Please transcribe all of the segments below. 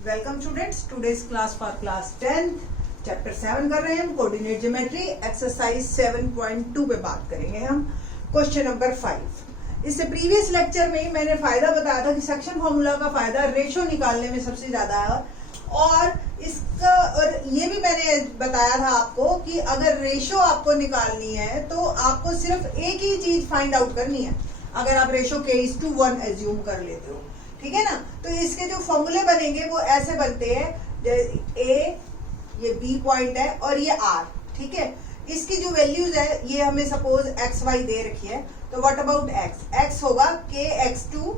Welcome students, today's class for class 10 chapter 7 कर रहे हैं हम। कोऑर्डिनेट ज्योमेट्री एक्सरसाइज 7.2 पे बात करेंगे हम। Question number 5। इससे प्रीवियस लेक्चर में ही मैंने फायदा बताया था कि सेक्शन फॉर्मूला का फायदा रेशो निकालने में सबसे ज्यादा है, और ये भी मैंने बताया था आपको कि अगर रेशो आपको निकालनी है तो आपको सिर्फ एक ही चीज फाइंड आउट करनी है। अगर आप रेशो k:1 एज्यूम कर लेते हो, ठीक है ना, तो इसके जो फॉर्मूले बनेंगे वो ऐसे बनते हैं। ए, ये बी पॉइंट है और ये आर, ठीक है। इसकी जो वैल्यूज है ये हमें सपोज एक्स वाई दे रखी है, तो व्हाट अबाउट एक्स? एक्स होगा kx2,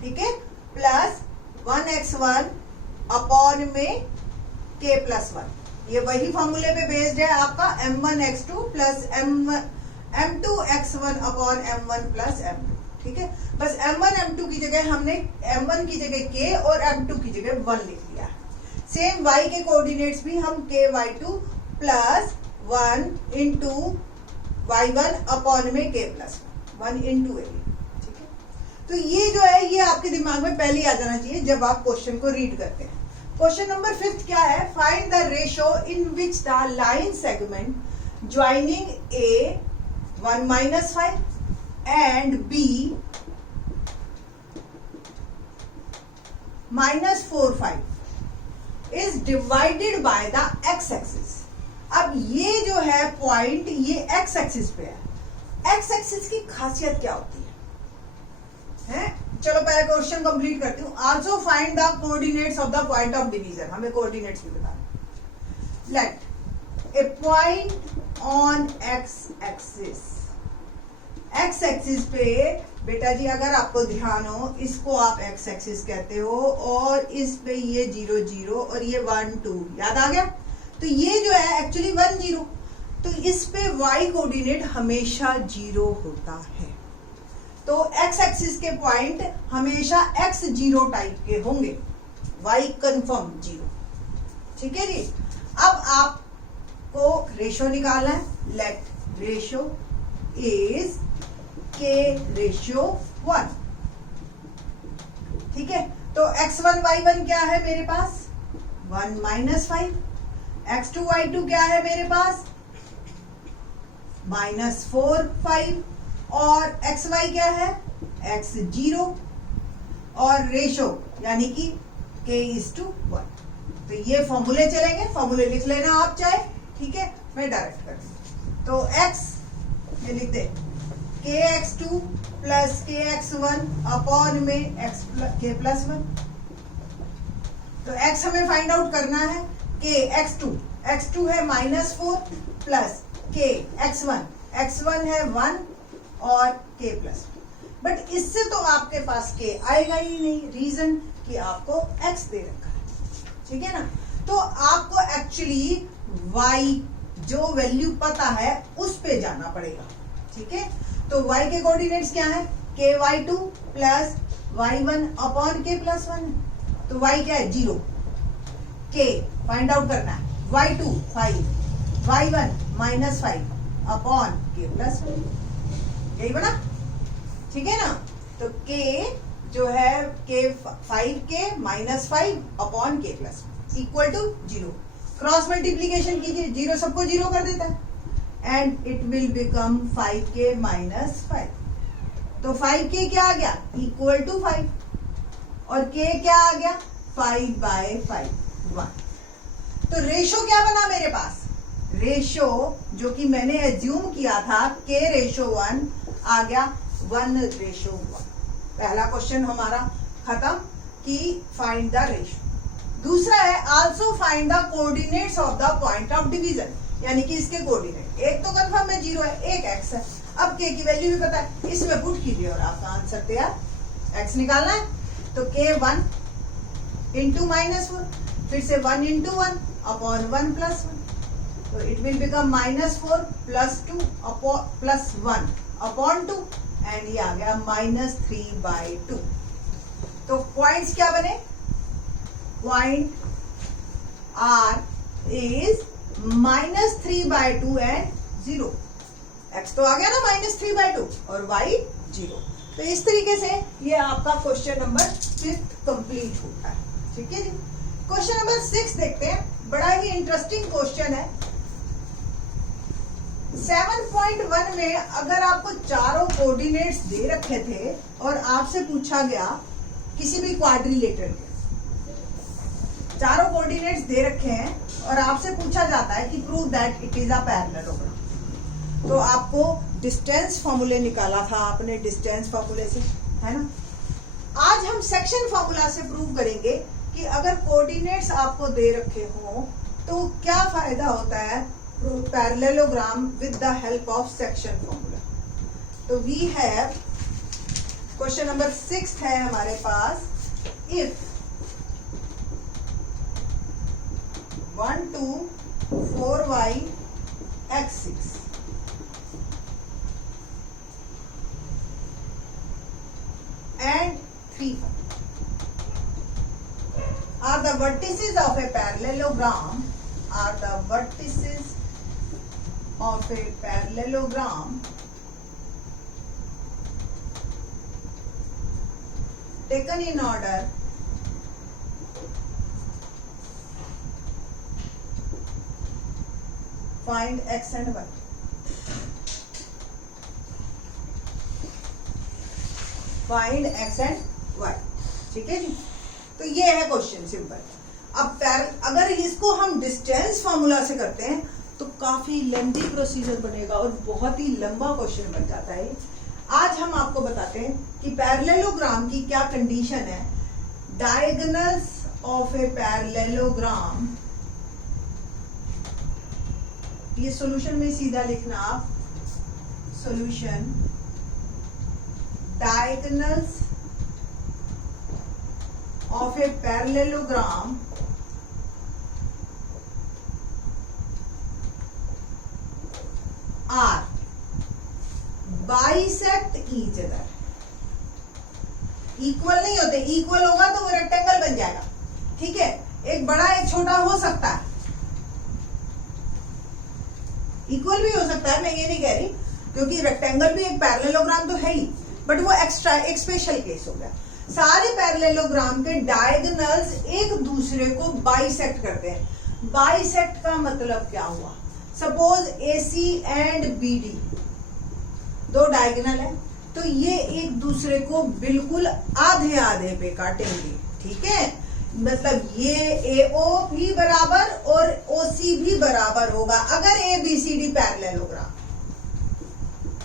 ठीक है, प्लस 1x1 अपॉन में k+1। ये वही फॉर्मूले पे बेस्ड है आपका m1x2 plus m2x1 upon m1 plus m2, ठीक है। बस m1 m2 की जगह हमने m1 की जगह k और m2 की जगह 1 लिख लिया है। सेम y के कोऑर्डिनेट्स भी हम ky2 plus 1 into y1 upon में k+1 इंटू a, ठीक है। तो ये जो है ये आपके दिमाग में पहले ही आ जाना चाहिए जब आप क्वेश्चन को रीड करते हैं। क्वेश्चन नंबर 5 क्या है? Find the ratio in which the line segment joining a 1 - 5 and b -4 5 is divided by the x axis। अब ये जो है पॉइंट ये x एक्सिस पे है। x एक्सिस की खासियत क्या होती है? चलो पहले क्वेश्चन कंप्लीट करती हूँ। Also find the coordinates of the point of division. हमें कोऑर्डिनेट्स भी बताना। Let a point on x axis. X axis पे बेटा जी अगर आपको ध्यान हो, इसको आप एक्स एक्सिस कहते हो और इस पे ये 0 0 और ये 1 2, याद आ गया? तो ये जो है एक्चुअली 1 0, तो इस पे y कोऑर्डिनेट हमेशा 0 होता है। तो एक्स एक्सिस के पॉइंट हमेशा x 0 टाइप के होंगे, y कंफर्म 0, ठीक है जी। अब आपको रेशो निकालना है। लेट रेशो इज k:1, ठीक है। तो x1 y1 क्या है मेरे पास? 1 - 5। x2 y2 क्या है मेरे पास? -4 5। और xy क्या है? x 0 और रेशो यानी कि k:1। तो ये फॉर्मूले चलेंगे, फॉर्मूले लिख लेना आप चाहे, ठीक है। मैं डायरेक्ट कर दूं तो x ये लिख दे kx2 प्लस kx1 अपॉन में k+1। तो x हमें फाइंड आउट करना है। x2 है -4 प्लस x1 है 1 और k+1। बट इससे तो आपके पास k आएगा ही नहीं, रीजन कि आपको x दे रखा है, ठीक है ना। तो आपको एक्चुअली y जो वैल्यू पता है उस पे जाना पड़ेगा, ठीक है। तो y के कोऑर्डिनेट्स क्या है? ky2 plus y1 upon k+1। तो y क्या है? 0। k फाइंड आउट करना है। y2 5, y1 -5 upon k+1। यही बना, ठीक है ना। तो k जो है k5 -5 upon k+1 equal to 0। Cross multiplication कीजिए, 0 सबको 0 कर देता है and it will become 5k - 5। तो 5k क्या आ गया? इक्वल टू 5 और k क्या आ गया? 5/5 1। तो रेशो क्या बना मेरे पास? रेशो जो कि मैंने एज्यूम किया था k:1 आ गया 1:1। पहला क्वेश्चन हमारा खत्म कि फाइंड द रेशो। दूसरा है also find the coordinates of the point of division, यानी कि इसके कोऑर्डिनेट। एक तो कंफर्म है 0 है, एक x है। अब k की वैल्यू भी पता है, इसमें पुट कीजिए और आपका आंसर तैयार। x निकालना है तो k1 इंटू -4, फिर से 1 इंटू 1 अपॉन 1 + 1। तो it will become -4 + 2 plus 1 upon 2 and ये आ गया -3/2। तो पॉइंट्स क्या बने? Point r is -3/2 and 0। x तो आ गया ना -3/2 और y 0। तो इस तरीके से ये आपका क्वेश्चन नंबर 5 कंप्लीट होता है। ठीक है जी। क्वेश्चन नंबर 6 देखते हैं, बड़ा ही इंटरेस्टिंग क्वेश्चन है। 7.1 में अगर आपको चारों कोऑर्डिनेट्स दे रखे थे और आपसे पूछा गया किसी भी क्वाड्रिलेटरल के चारों कोऑर्डिनेट्स दे रखे हैं और आपसे पूछा जाता है कि prove that it is a parallelogram, तो आपको डिस्टेंस फॉर्मूले निकाला था आपने, डिस्टेंस फॉर्मूले से, है ना। आज हम सेक्शन फॉर्मूला से प्रूव करेंगे कि अगर कोऑर्डिनेट्स आपको दे रखे हो तो क्या फायदा होता है parallelogram with the help of section formula. तो वी हैव क्वेश्चन नंबर 6 है हमारे पास, if 1 2 4y x6 and 3 are the vertices of a parallelogram, are the vertices of a parallelogram taken in order find x and y. Find x and y, ठीक है जी। तो ये है question simple. अब अगर इसको हम डिस्टेंस फॉर्मूला से करते हैं तो काफी लेंथी प्रोसीजर बनेगा और बहुत ही लंबा क्वेश्चन बन जाता है। आज हम आपको बताते हैं कि पैरेललोग्राम की क्या कंडीशन है। डायगोनल्स ऑफ ए पैरेललोग्राम, ये सॉल्यूशन में सीधा लिखना आप, solution diagonals of a parallelogram are bisect each other. Equal नहीं होते, इक्वल होगा तो वो रेक्टेंगल बन जाएगा, ठीक है। एक बड़ा एक छोटा हो सकता है, इक्वल भी हो सकता है, मैं ये नहीं कह रही, क्योंकि रेक्टेंगल भी एक पैरेललोग्राम तो है ही, बट वो एक्स्ट्रा एक स्पेशल केस हो गया। सारे पैरेललोग्राम के डायगोनल्स एक दूसरे को बाइसेक्ट करते हैं। बाइसेक्ट का मतलब क्या हुआ, सपोज AC एंड BD दो डायगोनल है, तो ये एक दूसरे को बिल्कुल आधे आधे पे काटेंगे, ठीक है। मतलब ये AO भी बराबर और OC भी बराबर होगा अगर ABCD parallelogram.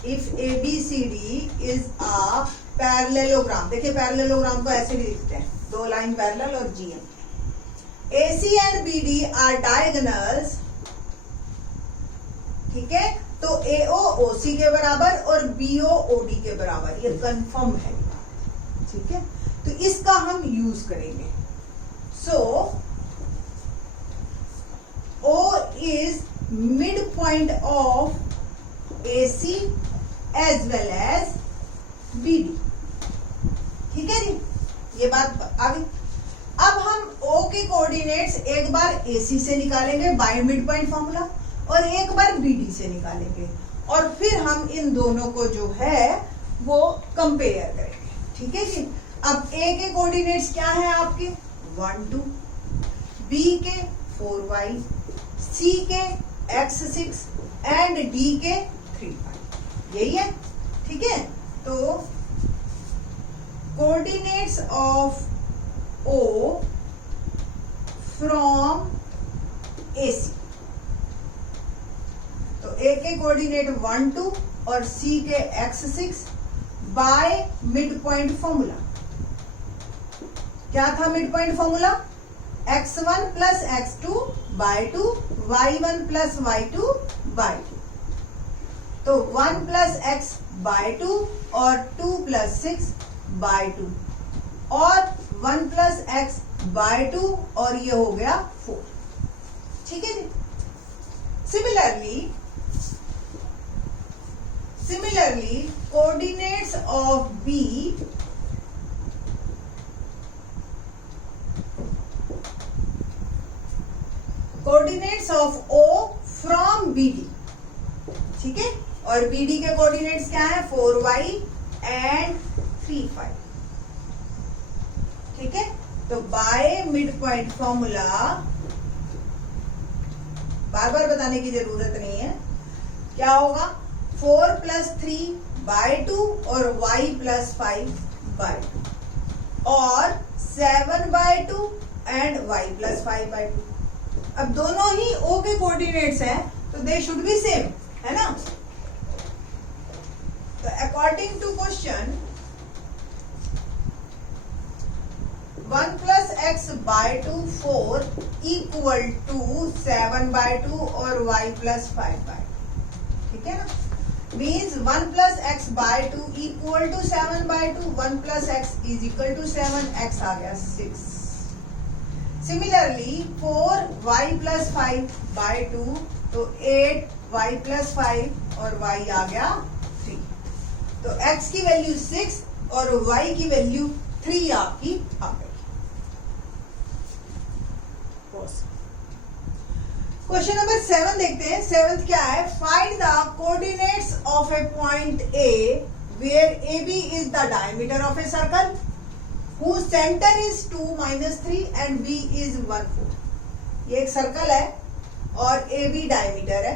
If ABCD is a parallelogram, देखिए पैरेललोग्राम को ऐसे भी लिखते हैं, दो लाइन पैरेलल और GM। AC and BD are diagonals, ठीक है। तो AO OC के बराबर और BO OD के बराबर, ये कंफर्म है, ठीक है। तो इसका हम यूज करेंगे। सो O is midpoint of AC as well as BD, ठीक है जी, ये बात आ गई। अब हम O के कोऑर्डिनेट्स एक बार AC से निकालेंगे बाय मिड पॉइंट फॉर्मूला और एक बार BD से निकालेंगे और फिर हम इन दोनों को जो है वो कंपेयर करेंगे, ठीक है जी। अब A के कोऑर्डिनेट्स क्या है आपके 1 2, B के 4y, C के x6 एंड D के 3y, यही है, ठीक है। तो coordinates of O from AC, तो A के कोऑर्डिनेट 1 2 और C के x6 by mid point formula. क्या था mid point formula, x1 plus x2 by 2, y1 plus y2 by 2। तो 1 प्लस x बाय 2 और 2 प्लस 6 बाय 2 और 1 प्लस x बाय 2 और ये हो गया 4, ठीक है जी। Similarly coordinates of B coordinates of O from BD, ठीक है। और BD के कोऑर्डिनेट्स क्या है 4y एंड 3y, ठीक है। तो बाय मिड पॉइंट फॉर्मूला बार बार बताने की जरूरत नहीं है, क्या होगा 4 + 3/2 और y + 5/2 और 7/2 एंड y + 5/2। अब दोनों ही o के कोऑर्डिनेट्स हैं तो दे शुड बी सेम, है ना। तो अकॉर्डिंग टू क्वेश्चन 1 + x/2 4 = 7/2 और y + 5/2, ठीक है ना। मीन्स 1 + x/2 = 7/2, 1 + x = 7, x आ गया 6। सिमिलरली 4y + 5/2 तो 8y + 5 और y आ गया 3। तो x की वैल्यू 6 और y की वैल्यू 3 आपकी आ गई। क्वेश्चन नंबर 7 देखते हैं। 7th क्या है, find the coordinates of a point A where AB is the diameter of a circle whose center is 2 - 3 and B is 1 4। ये एक सर्कल है और AB डायमीटर है।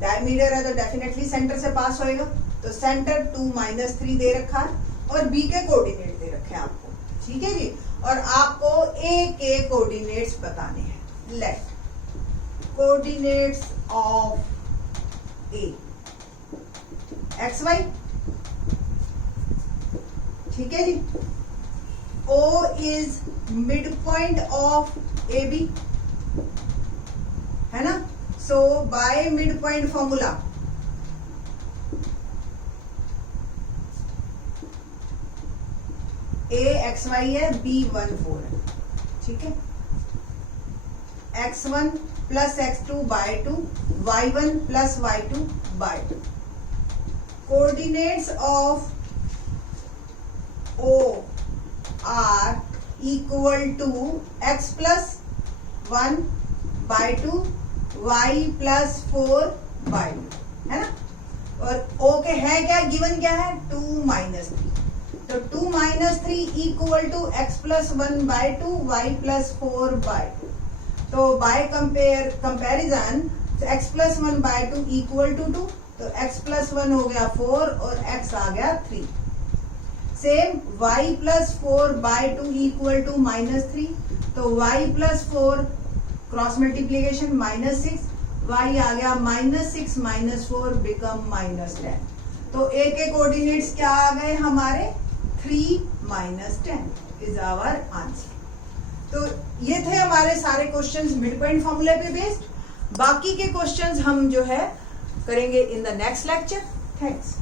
डायमीटर है तो डेफिनेटली सेंटर से पास होएगा, तो सेंटर 2 - 3 दे रखा है और B के कोऑर्डिनेट दे रखे हैं आपको, ठीक है जी। और आपको A के कोऑर्डिनेट्स बताने हैं। Let coordinates of A XY, ठीक है जी। O is midpoint of AB, है ना। So by midpoint formula A XY है, B 1 4 है, ठीक है। x1 + x2/2 y1 + y2/2। Coordinates of O are equal to x + 1/2 y + 4/2, है ना। और O के है क्या, गिवन क्या है 2 - 3, तो 2 - 3 = x + 1/2 y + 4/2। तो बाय कंपैरिजन x + 1/2 = 2, तो x + 1 हो गया 4 और x आ गया 3। सेम y + 4/2 = -3, तो y + 4 क्रॉस मल्टीप्लीकेशन -6, y आ गया -6 - 4 बिकम -10। तो A के कोऑर्डिनेट्स क्या आ गए हमारे 3 - 10 इज आवर आंसर। तो ये थे हमारे सारे क्वेश्चंस मिड पॉइंट फॉर्मूले पे बेस्ड। बाकी के क्वेश्चंस हम जो है करेंगे in the next lecture. Thanks.